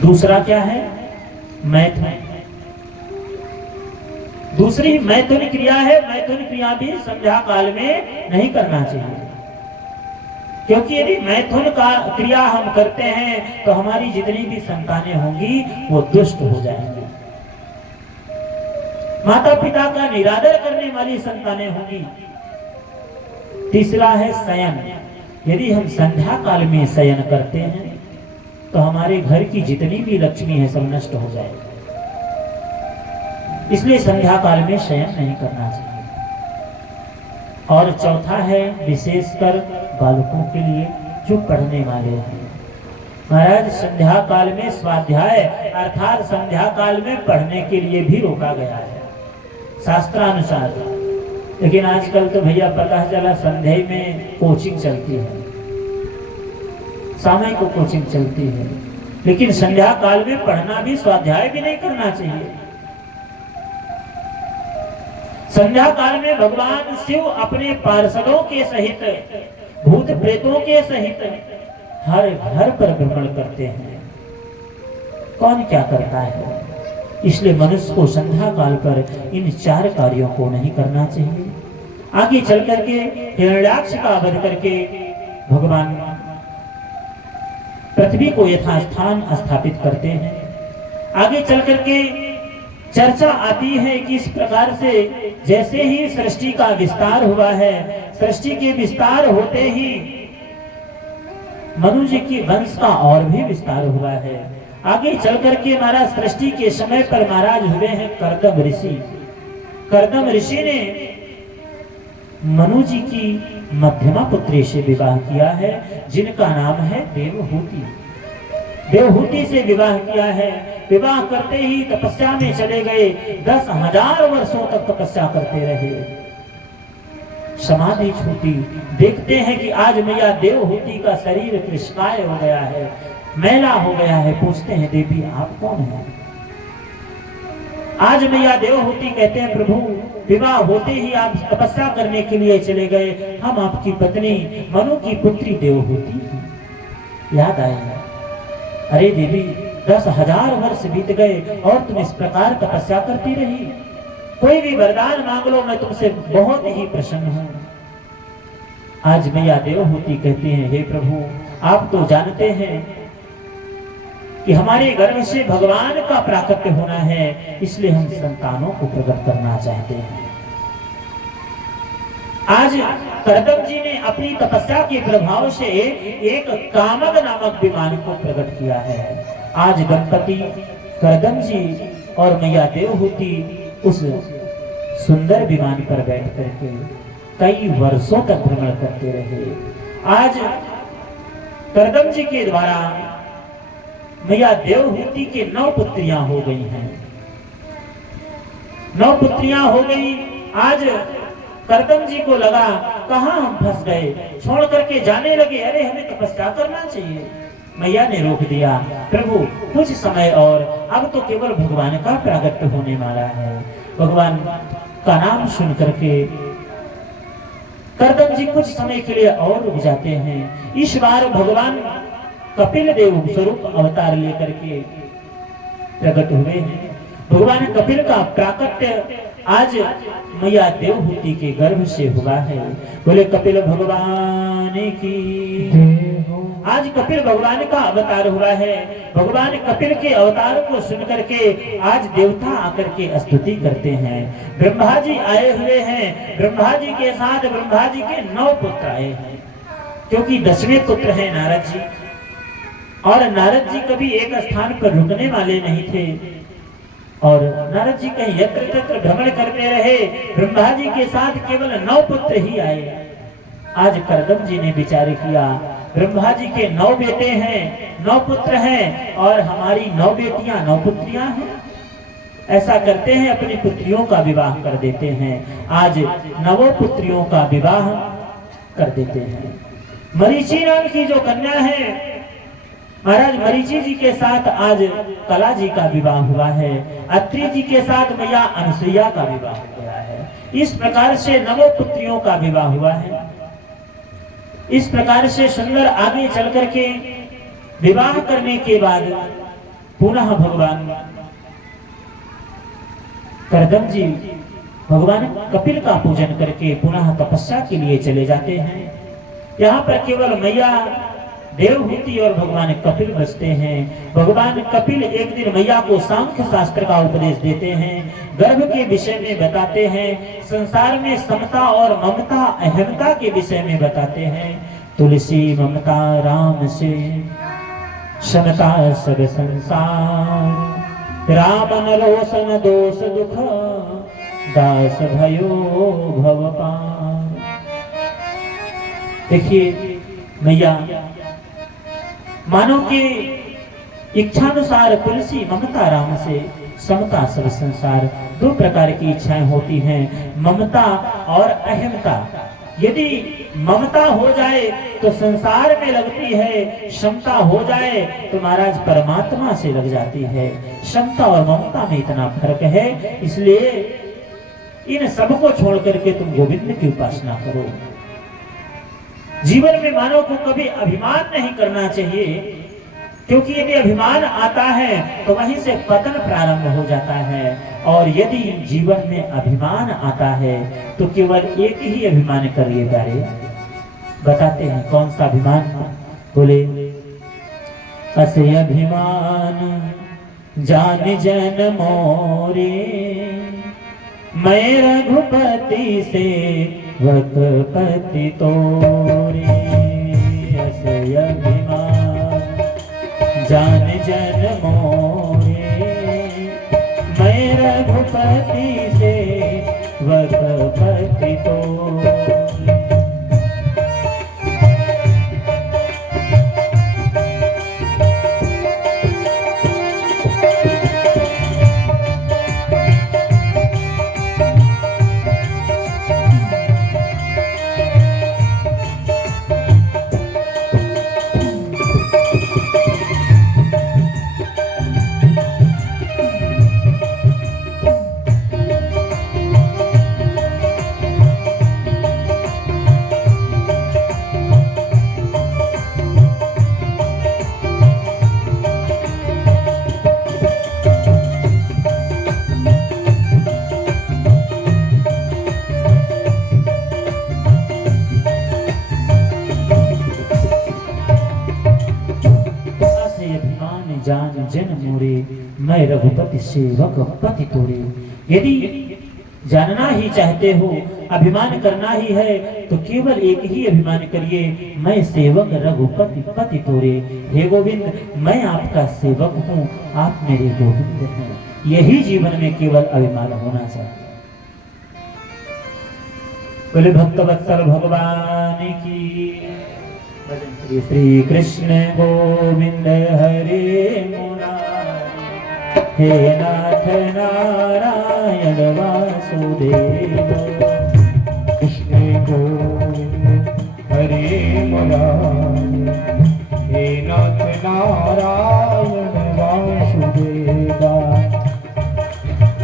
दूसरा क्या है? मैथुन। दूसरी मैथुन क्रिया है। मैथुन क्रिया भी संध्या काल में नहीं करना चाहिए, क्योंकि यदि मैथुन का क्रिया हम करते हैं तो हमारी जितनी भी संतानें होंगी वो दुष्ट हो जाएंगी। माता पिता का निरादर करने वाली संतानें होंगी। तीसरा है शयन। यदि हम संध्या काल में शयन करते हैं तो हमारे घर की जितनी भी लक्ष्मी है सब नष्ट हो जाएगी। इसलिए संध्या काल में शयन नहीं करना चाहिए। और चौथा है विशेषकर बालकों के लिए जो पढ़ने वाले हैं। महाराज संध्या काल में स्वाध्याय अर्थात संध्या काल में पढ़ने के लिए भी रोका गया है शास्त्रानुसार। लेकिन आजकल तो भैया पता चला संध्या में कोचिंग चलती है, सामयिक को कोचिंग चलती है, लेकिन संध्या काल में पढ़ना भी स्वाध्याय भी नहीं करना चाहिए। संध्या काल में भगवान शिव अपने पार्षदों के सहित, भूत प्रेतों के सहित हर घर पर भ्रमण करते हैं। कौन क्या करता है? इसलिए मनुष्य को संध्या काल पर इन 4 कार्यों को नहीं करना चाहिए। आगे चल करके हिरण्याक्ष का वध करके भगवान पृथ्वी को यथास्थान स्थापित करते हैं। आगे चल करके चर्चा आती है कि इस प्रकार से जैसे ही सृष्टि का विस्तार हुआ है, सृष्टि के विस्तार होते ही मनुष्य की वंश का और भी विस्तार हुआ है। आगे चल करके महाराज सृष्टि के समय पर महाराज हुए हैं कर्दम ऋषि। कर्दम ऋषि ने मनु जी की मध्यमा पुत्री से विवाह किया है, जिनका नाम है देवहूति। देवहूति से विवाह किया है। विवाह करते ही तपस्या में चले गए। 10,000 वर्षों तक तपस्या करते रहे, समाधि छूटी। देखते हैं कि आज मैया देवहूति का शरीर कृष्णाय हो गया है, मैला हो गया है। पूछते हैं देवी आप कौन हैं? आज मैया देवहूति कहते हैं प्रभु विवाह होते ही आप तपस्या करने के लिए चले गए, हम आपकी पत्नी मनु की पुत्री देवहूति। याद आया, अरे देवी 10,000 वर्ष बीत गए और तुम इस प्रकार तपस्या करती रही। कोई भी वरदान मांग लो, मैं तुमसे बहुत ही प्रसन्न हूं। आज मैया देवहूति कहती हैं हे प्रभु आप तो जानते हैं कि हमारे गर्भ से भगवान का प्राकट्य होना है, इसलिए हम संतानों को प्रकट करना चाहते हैं। आज कर्दम जी ने अपनी तपस्या के प्रभाव से एक कामद नामक विमान को प्रकट किया है। आज गणपति कर्दम जी और मैया देवहूति उस सुंदर विमान पर बैठ करके कई वर्षों तक भ्रमण करते रहे। आज कर्दम जी के द्वारा मैया देवहूति के 9 पुत्रियां हो गई हैं। 9 पुत्रियां हो गई। आज कर्दम जी को लगा कहां हम फंस गए, छोड़ करके जाने लगे। अरे हमें तपस्या करना चाहिए। मैया ने रोक दिया, प्रभु कुछ समय और, अब तो केवल भगवान का प्रागट्य होने वाला है। भगवान का नाम सुन करके कर्दम जी कुछ समय के लिए और रुक जाते हैं। इस बार भगवान कपिल देव स्वरूप अवतार लेकर के प्रकट हुए हैं। भगवान कपिल का प्राकट्य आज मैया देवहूति के गर्भ से हुआ है। बोले कपिल भगवान की। आज कपिल भगवान का अवतार हुआ है। भगवान कपिल के अवतार को सुनकर के आज देवता आकर के स्तुति करते हैं। ब्रह्मा जी आए हुए हैं। ब्रह्मा जी के साथ ब्रह्मा जी के 9 पुत्र आए हैं, क्योंकि 10वें पुत्र हैं नारद जी। और नारद जी कभी एक स्थान पर रुकने वाले नहीं थे और नारद जी कहीं यत्र तत्र भ्रमण करते रहे। ब्रह्मा जी के साथ केवल 9 पुत्र ही आए। आज कर्दम जी ने विचार किया ब्रह्मा जी के 9 बेटे हैं, 9 पुत्र हैं और हमारी 9 बेटियां 9 पुत्रियां हैं। ऐसा करते हैं अपनी पुत्रियों का विवाह कर देते हैं। आज 9 पुत्रियों का विवाह कर देते हैं। मरीचि नाम की जो कन्या है महाराज मरीचि जी के साथ आज कला जी का विवाह हुआ है। अत्रि जी के साथ मैया अनुसुईया का विवाह हो गया है। इस प्रकार से 9 पुत्रियों का विवाह हुआ है। इस प्रकार से सुंदर आगे चल करके विवाह करने के बाद पुनः भगवान करदम जी भगवान कपिल का पूजन करके पुनः तपस्या के लिए चले जाते हैं। यहाँ पर केवल मैया देवहूति और भगवान कपिल बचते हैं। भगवान कपिल एक दिन मैया को सांख्य शास्त्र का उपदेश देते हैं, गर्भ के विषय में बताते हैं, संसार में समता और ममता अहमता के विषय में बताते हैं। तुलसी ममता राम से, समता सब संसार, राम नरोसन दोष दुख, दास भयो भवपान। देखिए मैया मानव की इच्छानुसार तुलसी ममता राम से, समता सब संसार, दो प्रकार की इच्छाएं होती हैं, ममता और अहमता। यदि ममता हो जाए तो संसार में लगती है, क्षमता हो जाए तो महाराज परमात्मा से लग जाती है। क्षमता और ममता में इतना फर्क है, इसलिए इन सबको छोड़ करके तुम गोविंद की उपासना करो। जीवन में मानव को कभी अभिमान नहीं करना चाहिए, क्योंकि यदि अभिमान आता है तो वहीं से पतन प्रारंभ हो जाता है। और यदि जीवन में अभिमान आता है तो केवल एक ही अभिमान करिए प्यारे। बताते हैं कौन सा अभिमान। बोले असे अभिमान जान जन मोरे, मैं रघुपति से वकपति तोरे। असे अभिमान जान जन मोरे, मैं रघुपति से वकपति तोरे। जान जन मोरे, मैं रघुपति सेवक पति तोरे। यदि जानना ही चाहते हो, अभिमान करना ही है, तो केवल एक ही अभिमान करिए, मैं सेवक रघुपति पति तोरे। हे गोविंद, मैं आपका सेवक हूँ, आप मेरे गोविंद हैं। यही जीवन में केवल अभिमान होना चाहिए। बोले भक्त वत्सल भगवान की। श्री कृष्ण गोविंद हरे मुरारी, हे नाथ नारायण वासुदेव। कृष्ण गोविंद हरे मुरारी, हे नाथ नारायण वासुदेव।